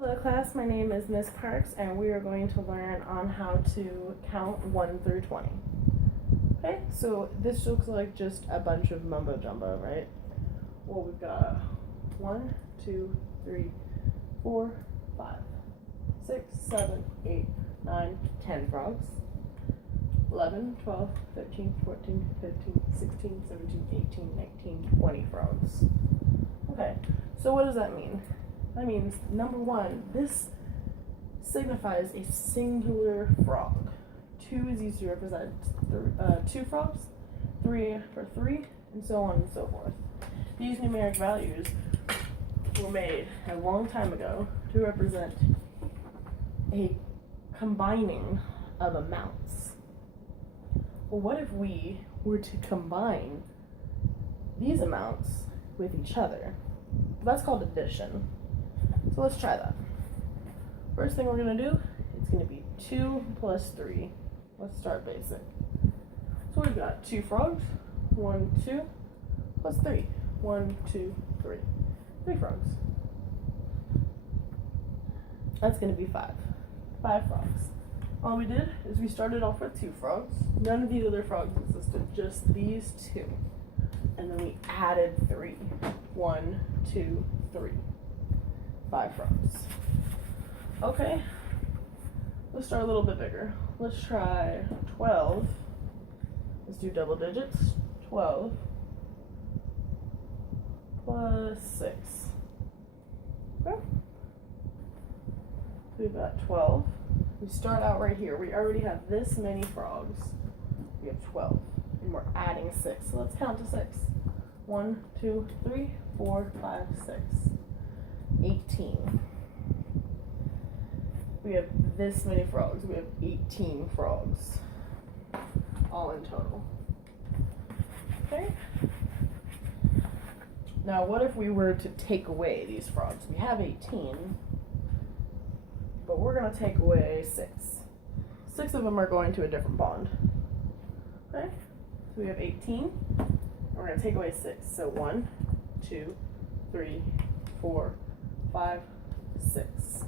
Hello class, my name is Miss Parks and we are going to learn on how to count 1 through 20. Okay, so this looks like just a bunch of mumbo jumbo, right? Well, we've got 1, 2, 3, 4, 5, 6, 7, 8, 9, 10 frogs. 11, 12, 13, 14, 15, 16, 17, 18, 19, 20 frogs. Okay, so what does that mean? That means, number one, this signifies a singular frog. 2 is used to represent 2 frogs, 3 for 3, and so on and so forth. These numeric values were made a long time ago to represent a combining of amounts. Well, what if we were to combine these amounts with each other? That's called addition. So let's try that. First thing we're going to do, it's going to be 2 plus 3. Let's start basic. So we've got 2 frogs, 1, 2, plus 3. 1, 2, 3. 3 frogs. That's going to be 5. 5 frogs. All we did is we started off with 2 frogs. None of these other frogs existed, just these 2. And then we added 3. 1, 2, 3. 5 frogs. Okay, let's start a little bit bigger. Let's try 12. Let's do double digits. 12 plus 6. Okay. We've got 12. We start out right here. We already have this many frogs. We have 12. And we're adding 6. So let's count to 6. 1, 2, 3, 4, 5, 6. 18. We have this many frogs. We have 18 frogs. All in total. Okay? Now, what if we were to take away these frogs? We have 18, but we're going to take away 6. 6 of them are going to a different pond. Okay? So we have 18. And we're going to take away 6. So 1, 2, 3, 4, 5, 6.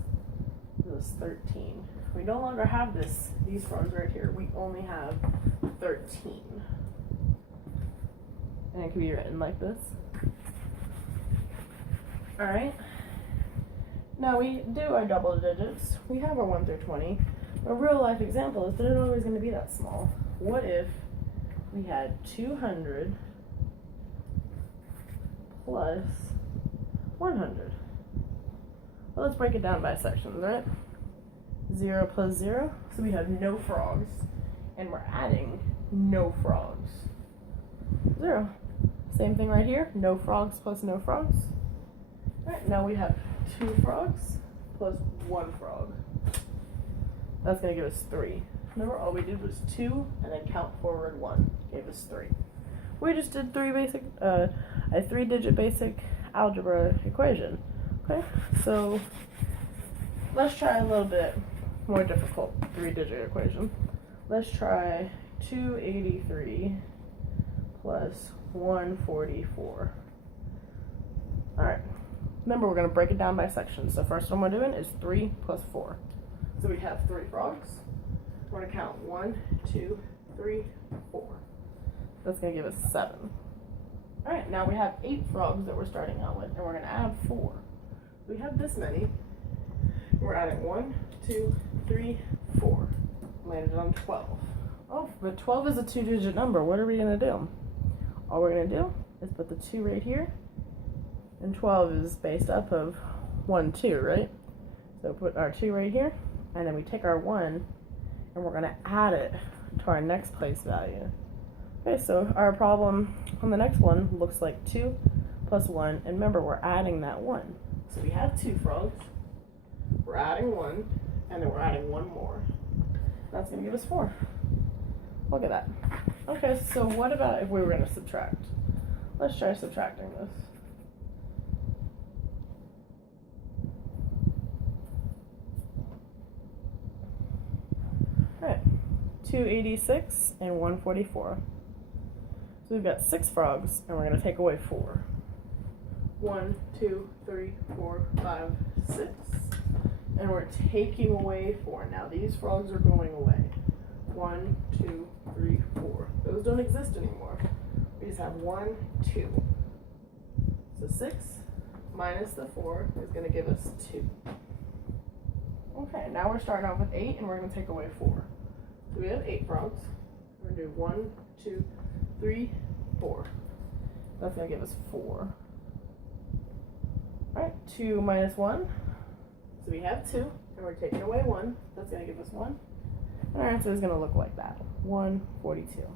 This is 13. We no longer have these frogs right here. We only have 13. And it can be written like this. Alright. Now we do our double digits. We have our 1 through 20. A real life example is they're not always going to be that small. What if we had 200 plus 100? Well, let's break it down by sections, right? 0 plus 0, so we have no frogs, and we're adding no frogs. 0. Same thing right here, no frogs plus no frogs. Alright, now we have 2 frogs plus 1 frog. That's going to give us 3. Remember, all we did was 2, and then count forward 1, gave us 3. We just did a 3-digit basic algebra equation. Okay, so let's try a little bit more difficult 3-digit equation. Let's try 283 plus 144. Alright, remember we're going to break it down by sections. The first one we're doing is 3 plus 4. So we have 3 frogs. We're going to count 1, 2, 3, 4. That's going to give us 7. Alright, now we have 8 frogs that we're starting out with, and we're going to add 4. We have this many. We're adding 1, 2, 3, 4. Landed on 12. Oh, but 12 is a 2-digit number. What are we going to do? All we're going to do is put the 2 right here. And 12 is based up of 1, 2, right? So put our 2 right here. And then we take our 1 and we're going to add it to our next place value. Okay, so our problem on the next one looks like 2 plus 1. And remember, we're adding that 1. So we have 2 frogs, we're adding 1, and then we're adding 1 more. That's going to give us 4. Look at that. Okay, so what about if we were going to subtract? Let's try subtracting this. Alright, 286 and 144. So we've got 6 frogs, and we're going to take away 4. 1, 2, 3, 4, 5, 6. and we're taking away 4. Now these frogs are going away. 1, 2, 3, 4. Those don't exist anymore. We just have 1, 2. So 6 minus the 4 is going to give us 2. Okay, now we're starting off with 8, and we're going to take away 4. So we have 8 frogs. We're going to do 1, 2, 3, 4. That's going to give us 4. Alright, 2 minus 1. So we have 2, and we're taking away 1. That's going to give us 1. And our answer is going to look like that. 142.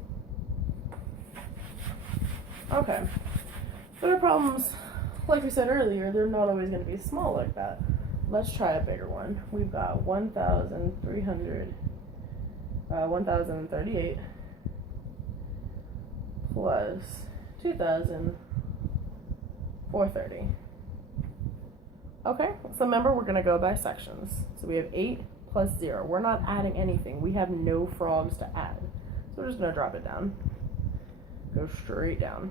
Okay. But our problems, like we said earlier, they're not always going to be small like that. Let's try a bigger one. We've got 1,038 plus 2,430. Okay, so remember, we're going to go by sections. So we have 8 plus 0. We're not adding anything. We have no frogs to add. So we're just going to drop it down. Go straight down.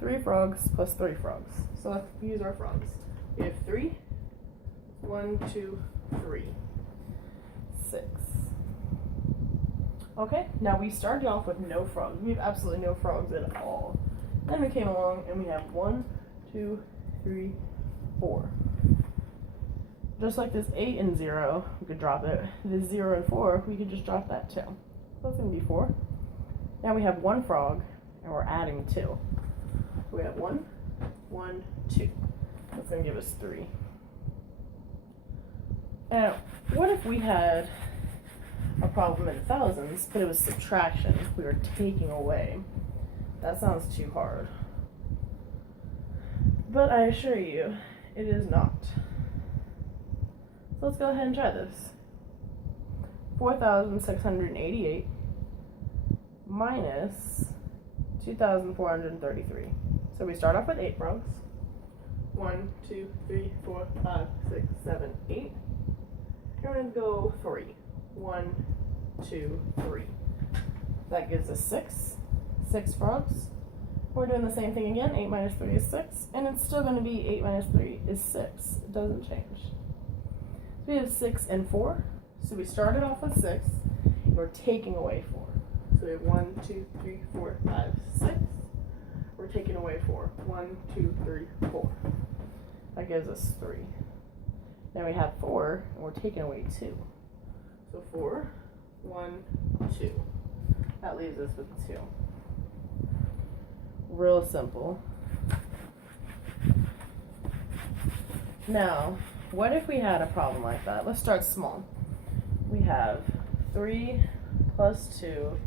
3 frogs plus 3 frogs. So let's use our frogs. We have 3. 1, 2, 3. 6. Okay, now we started off with no frogs. We have absolutely no frogs at all. Then we came along and we have 1, 2, 3, 4. Just like this 8 and 0, we could drop it. This 0 and 4, we could just drop that too. So that's going to be 4. Now we have 1 frog, and we're adding 2. We have 1, 1, 2. That's going to give us 3. Now, what if we had a problem in thousands, but it was subtraction? We were taking away. That sounds too hard. But I assure you, it is not. So let's go ahead and try this. 4,688 minus 2,433. So we start off with 8 frogs. 1, 2, 3, 4, 5, 6, 7, 8. And we're going to go 3. 1, 2, 3. That gives us 6. 6 frogs. We're doing the same thing again. 8 minus 3 is 6. And it's still going to be 8 minus 3 is 6. It doesn't change. So we have 6 and 4. So we started off with 6. And we're taking away 4. So we have 1, 2, 3, 4, 5, 6. We're taking away 4. 1, 2, 3, 4. That gives us 3. Now we have 4, and we're taking away 2. So 4, 1, 2. That leaves us with 2. Real simple. Now, what if we had a problem like that? Let's start small. We have 3 plus 2.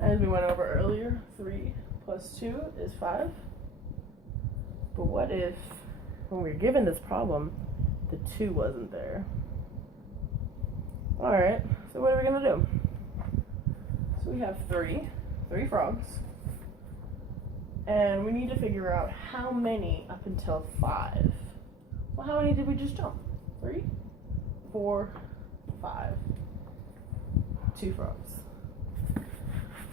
As we went over earlier, 3 plus 2 is 5. But what if, when we were given this problem, the 2 wasn't there? Alright, so what are we going to do? So we have 3 frogs. And we need to figure out how many up until 5. Well, how many did we just jump? 3, 4, 5. 2 frogs.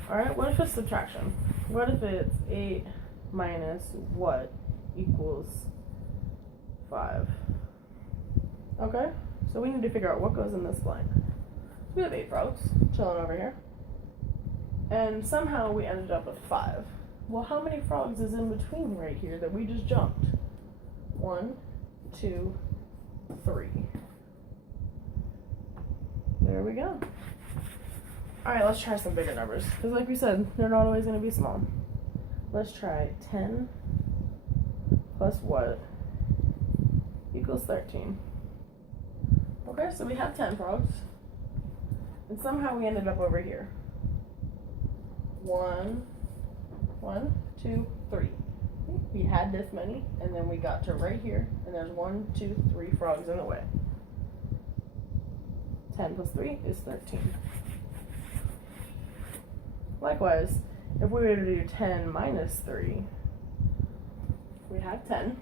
Alright, what if it's subtraction? What if it's 8 minus what equals 5? Okay, so we need to figure out what goes in this line. So we have 8 frogs chilling over here. And somehow we ended up with 5. Well, how many frogs is in between right here that we just jumped? 1, 2, 3. There we go. Alright, let's try some bigger numbers. Because like we said, they're not always going to be small. Let's try 10 plus what equals 13. Okay, so we have 10 frogs. And somehow we ended up over here. 1, 2, 3. We had this many, and then we got to right here, and there's 1, 2, 3 frogs in the way. 10 plus 3 is 13. Likewise, if we were to do 10 minus 3, we have 10.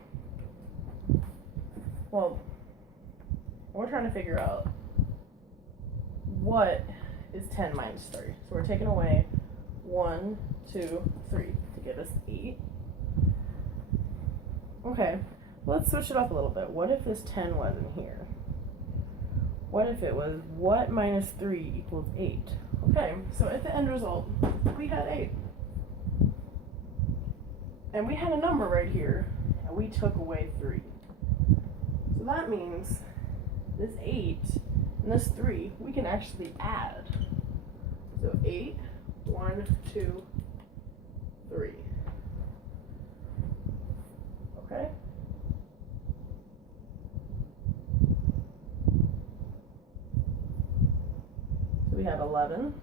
Well, we're trying to figure out what is 10 minus 3. So we're taking away 1, 2, 3 to get us 8. Okay, let's switch it up a little bit. What if this 10 wasn't here? What if it was what minus 3 equals 8? Okay, so at the end result, we had 8. And we had a number right here, and we took away 3. So that means this 8 and this 3, we can actually add. So 8, 1, 2, 3. Okay? So we have 11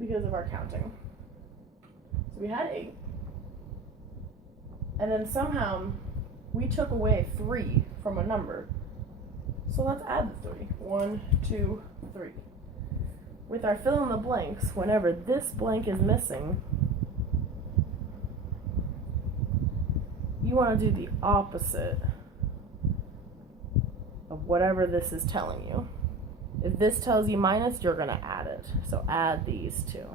because of our counting. So we had 8. And then somehow we took away 3 from a number. So let's add the 3. 1, 2, 3. With our fill in the blanks, whenever this blank is missing, you want to do the opposite of whatever this is telling you. If this tells you minus, you're going to add it. So add these two.